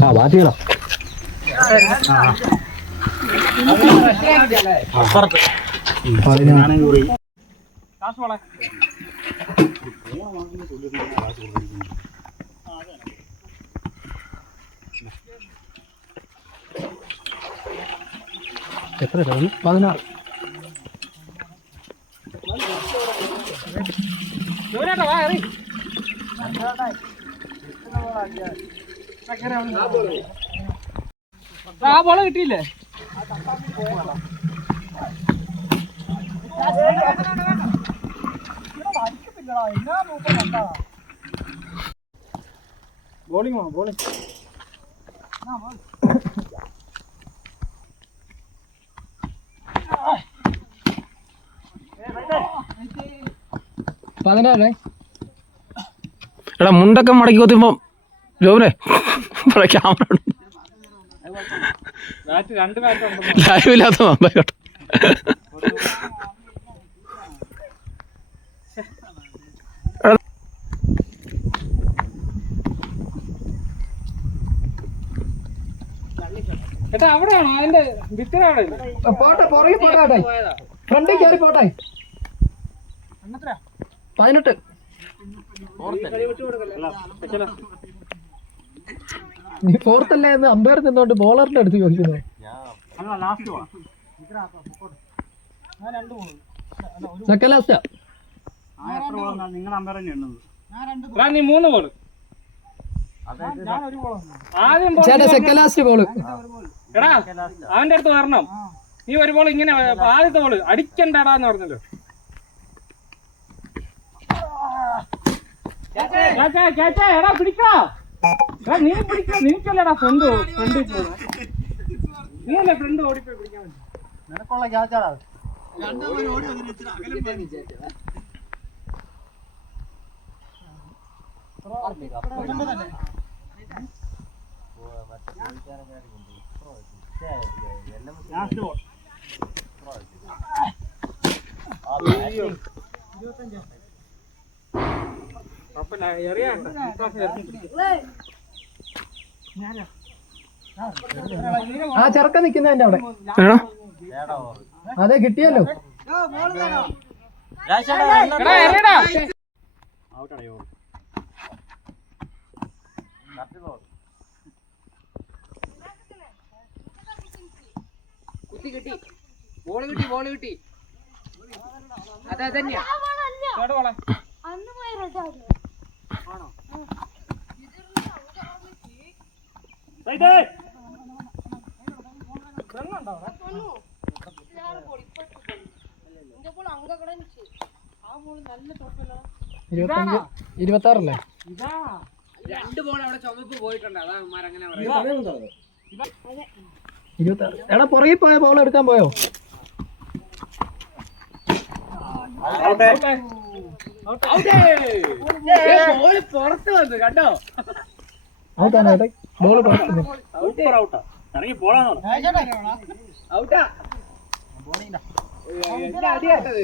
ആ ബാറ്റികളോ എത്ര ജോലിയാട്ടോ പതിനാറ് ആ ബോള കിട്ടിയില്ലേ? ബോളിംഗ് ബോളിംഗ് പതിനാറ് എടാ മുണ്ടൊക്കെ മടക്കി കൊത്തുമ്പോ ജോബിനെ ക്യാമറ ബാറ്റ് രണ്ട് ബാറ്റ് ഉണ്ടോ ലൈവ് ഇല്ലാത്ത നന്നായിക്കോട്ടെ പോട്ടെ പുറകെ പോട്ടെ ഫ്രണ്ടിൽ കയറി പോട്ടെ. പതിനെട്ട്. നീ ഫോർത്തല്ലേ എന്ന് അമ്പയർ നിന്നോണ്ട് ബോളറിന്റെ അടുത്ത് ചോദിക്കുന്നു. സെക്കൻഡ് ലാസ്റ്റാ നീ മൂന്ന് ചേട്ടാ സെക്കൻഡ് ലാസ്റ്റ് ബോൾ എടാ അവന്റെ അടുത്ത് വരണം. നീ ഒരു ബോൾ ഇങ്ങനെ ആദ്യത്തെ ബോൾ അടിക്കണ്ടടാന്ന് പറഞ്ഞല്ലോ. കേറ്റേ, എടാ പിടിക്കാ എടാ നീ പിടിക്കാ നിനക്കല്ലടാ ഫ്രണ്ട് ഫ്രണ്ട് നീ അല്ലേ ഫ്രണ്ട് ഓടിപ്പോയി പിടിക്കാൻ പറ്റും അപ്പൊ എറിയാണ്ട ആ ചെറുക്ക നിക്കുന്നതിന്റെ അവിടെ. അതെ കിട്ടിയല്ലോ. അതെ അതന്നെയാ. കേട്ടോ ബോളെ അന്ന് പോയ ഇരുപത്തഞ്ച്? ഇരുപത്തി ആറല്ലേ ഇതാ ഇരുപത്തി ആറ് എടാ പുറകെ പോയ ബോൾ എടുക്കാൻ പോയോ? പുറത്ത് വന്നു കണ്ടോ? ഔട്ടാണ് ഏട്ടാ ബോൾ പുറത്തുനിന്ന് ഔട്ടാ. അടിയാട്ടത്